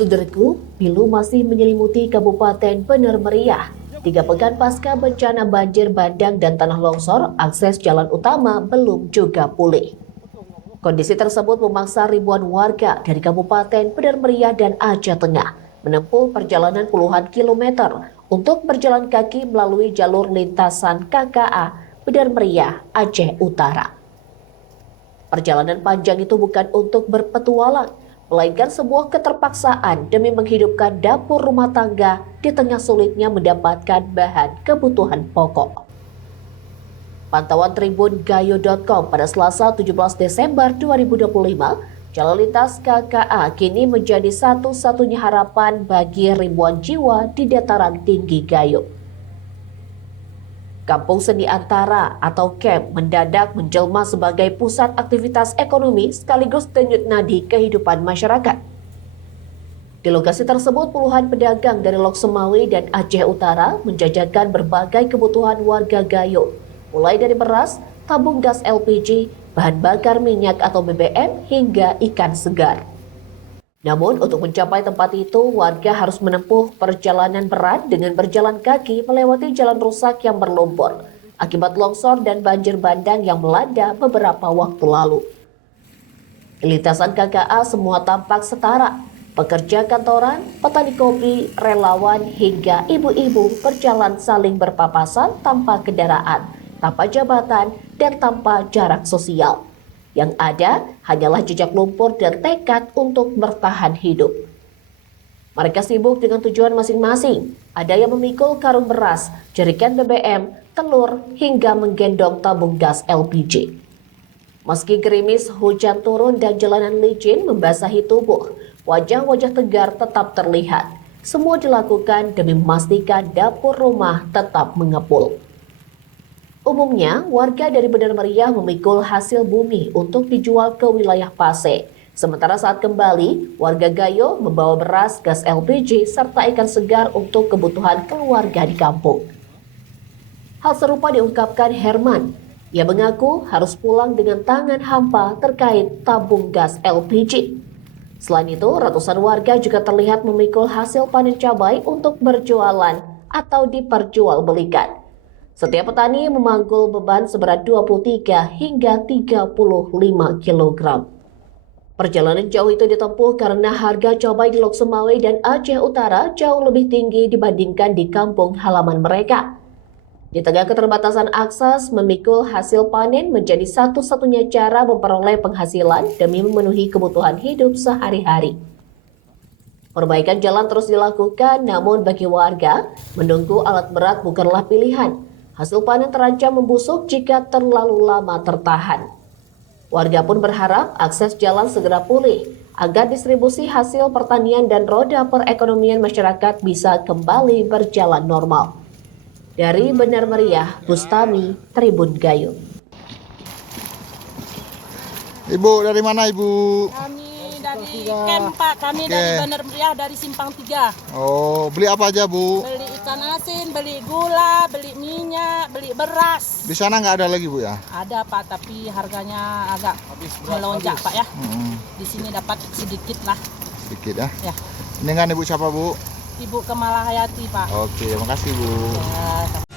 Saudaraku, pilu masih menyelimuti Kabupaten Bener Meriah. 3 pekan pasca bencana banjir bandang dan tanah longsor, akses jalan utama belum juga pulih. Kondisi tersebut memaksa ribuan warga dari Kabupaten Bener Meriah dan Aceh Tengah menempuh perjalanan puluhan kilometer untuk berjalan kaki melalui jalur lintasan KKA Bener Meriah, Aceh Utara. Perjalanan panjang itu bukan untuk berpetualang, melainkan sebuah keterpaksaan demi menghidupkan dapur rumah tangga di tengah sulitnya mendapatkan bahan kebutuhan pokok. Pantauan Tribun Gayo.com pada Selasa 17 Desember 2025, jalan lintas KKA kini menjadi satu-satunya harapan bagi ribuan jiwa di dataran tinggi Gayo. Kampung Seni Antara atau Camp mendadak menjelma sebagai pusat aktivitas ekonomi sekaligus denyut nadi kehidupan masyarakat. Di lokasi tersebut, puluhan pedagang dari Lok Semawe dan Aceh Utara menjajakan berbagai kebutuhan warga Gayo, mulai dari beras, tabung gas LPG, bahan bakar minyak atau BBM, hingga ikan segar. Namun, untuk mencapai tempat itu, warga harus menempuh perjalanan berat dengan berjalan kaki melewati jalan rusak yang berlumpur akibat longsor dan banjir bandang yang melanda beberapa waktu lalu. Di lintasan KKA semua tampak setara. Pekerja kantoran, petani kopi, relawan, hingga ibu-ibu berjalan saling berpapasan tanpa kendaraan, tanpa jabatan, dan tanpa jarak sosial. Yang ada hanyalah jejak lumpur dan tekad untuk bertahan hidup. Mereka sibuk dengan tujuan masing-masing. Ada yang memikul karung beras, jerigen BBM, telur, hingga menggendong tabung gas LPG. Meski gerimis, hujan turun, dan jalanan licin membasahi tubuh, wajah-wajah tegar tetap terlihat. Semua dilakukan demi memastikan dapur rumah tetap mengepul. Umumnya, warga dari Bener Meriah memikul hasil bumi untuk dijual ke wilayah Paseh. Sementara saat kembali, warga Gayo membawa beras, gas LPG, serta ikan segar untuk kebutuhan keluarga di kampung. Hal serupa diungkapkan Herman. Ia mengaku harus pulang dengan tangan hampa terkait tabung gas LPG. Selain itu, ratusan warga juga terlihat memikul hasil panen cabai untuk berjualan atau diperjualbelikan. Setiap petani memanggul beban seberat 23 hingga 35 kg. Perjalanan jauh itu ditempuh karena harga cabai di Lok Semawe dan Aceh Utara jauh lebih tinggi dibandingkan di kampung halaman mereka. Di tengah keterbatasan akses, memikul hasil panen menjadi satu-satunya cara memperoleh penghasilan demi memenuhi kebutuhan hidup sehari-hari. Perbaikan jalan terus dilakukan, namun bagi warga, menunggu alat berat bukanlah pilihan. Hasil panen terancam membusuk jika terlalu lama tertahan. Warga pun berharap akses jalan segera pulih agar distribusi hasil pertanian dan roda perekonomian masyarakat bisa kembali berjalan normal. Dari Bener Meriah, Bustami, Tribun Gayo. Ibu dari mana, Ibu? Kami dari Camp, Pak. Kami dari Bener Meriah, dari Simpang 3. Oh, beli apa aja, Bu? Beli ikan asin, beli gula, beli minyak, beli beras. Di sana nggak ada lagi, Bu, ya? Ada, Pak, tapi harganya agak melonjak, Pak, ya. Di sini dapat sedikit lah. Sedikit, ya? Ya. Ini kan Ibu siapa, Bu? Ibu Kemala Hayati, Pak. Oke, makasih, Bu. Ya.